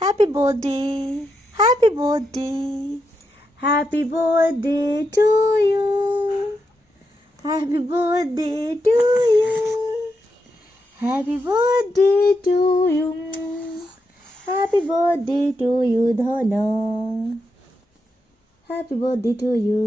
Happy birthday, happy birthday, happy birthday to you, happy birthday to you, happy birthday to you, happy birthday to you, Dhana, happy birthday to you.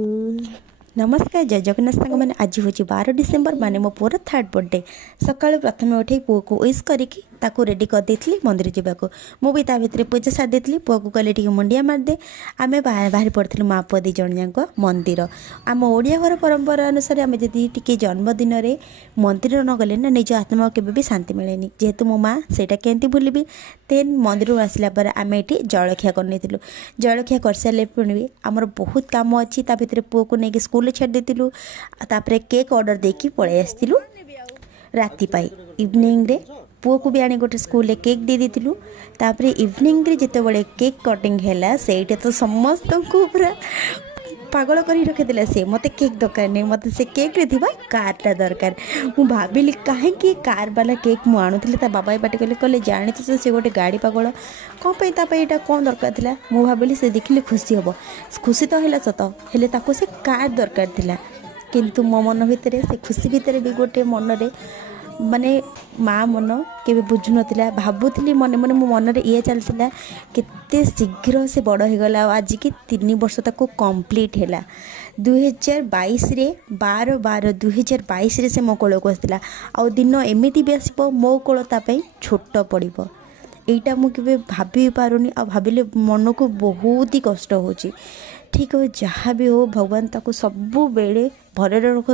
नमस्कार जय जगन्नाथ सांग मैंने आज हूँ 12 December माने मो poor 3rd birthday सकाल प्रथम उठे पुओ को विश करके रेडी कर देती मंदिर जावाक मुझे ता भर पूजा सारी देती पुओ को कहले टी मुंडिया मारदे आम बाहरी पड़ू माँ पुओ दी जन जाक मंदिर आम ओडिया घर परंपरा अनुसार आम जदि टी जन्मदिन में मंदिर न गले ना निज आत्मा के भी शांति मिले जेहेतु मो माँ से केमती भूलि देन मंदिर आसला आम ये जलखिया करनी जलखिया कर सारे पुणी आमर बहुत कम अच्छी भर पुओ को लेकिन स्कूल छाड़ देलु तापर केक ऑर्डर देकी पड़े आसलु राति पाई इवनिंग रे पुओ को भी आनी गोटे स्कूल रे केक दे देलु तापर इवनिंग रे जिते बड़े केक कटिंग हैला सेटा तो समस्त को पूरा पागल कर रखिदेला से मत केक दरकार नहीं मत से केक रे थिबा कारटा दरकार मु भाबिली कहीं कार वाला केक मु आणुथिले ता बाबा बाटे कहले जानी तो से गोटे गाड़ी पागल कौन पे एटा कौन दरकार थिला मु भाबिली से देखिले खुशी हम खुशी तो हैला सत हेले ताको से कार दरकार थिला किंतु मो मन भितर से खुशी भितर भी गोटे मन रे माने माँ मन के बुझु नाला भावुली मन मन मो मन ये चलता केते शीघ्र से बड़ हो गला आज की 3 वर्ष तक कंप्लीट है 2022 रे 12/12/2022 रे से मो कोल को आसला आ दिन एमती भी आसो मो कोलतापाई छोट पड़ो यहीटा मुझे भाभी पारुनी आ भाविले मन को बहुत ही कष्ट होची ठीक हो जहाँ भी हो भगवान ताको सबु बेले भरे रखु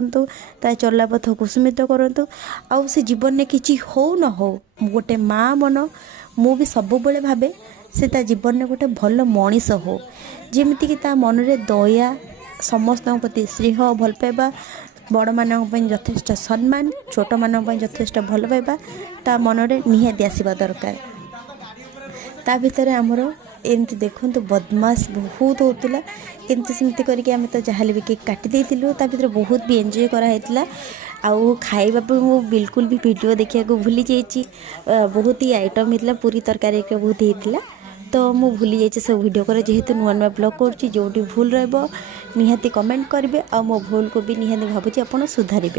ता चला पथ कुसुमित करतु आउ से जीवन में किसी हो न हो गोटे माँ मन मु भी सब बेले भावे से ता जीवन में गोटे भल मनीष हो जमीती कि ता मन रे दया समस्त प्रति स्नेह भल पाइबा बड़ मान यथेष्ट सम्मान छोट मान यथेष्ट भल पाइबा ता मन रे निहाती आसवा दरकार ता भितर आमर एमती देखु बदमाश बहुत होता एमती सेमती करके आम तो जहाँ भी केक काटी देलु ता भर बहुत भी एंजॉय कराइला आउ खाइबा मु बिल्कुल भी वीडियो देखा भूली जाइए बहुत ही आइटम होता पूरी तरकारी बहुत होता तो मु भूली जाइए सब वीडियो कर जेहेतु नुआ नुआ ब्लॉग करुँची जोटी भूल निहाती कमेंट करेंगे और मो भूल को भी निहाती भावुँ आप सुधारे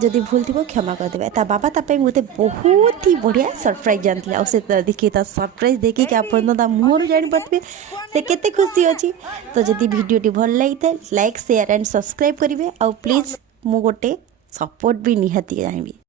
जदि भूल थी क्षमा करदे ता बाबा तापाई मते बहुत ही बढ़िया सरप्राइज जानते और से देखिए ता सरप्राइज देखिए आप मुहर जापारे से केते खुशी अच्छी तो जदि वीडियोटी भल लगी था लाइक शेयर एंड सब्सक्राइब करेंगे और प्लीज मु गोटे सपोर्ट भी निहाती चाहिए।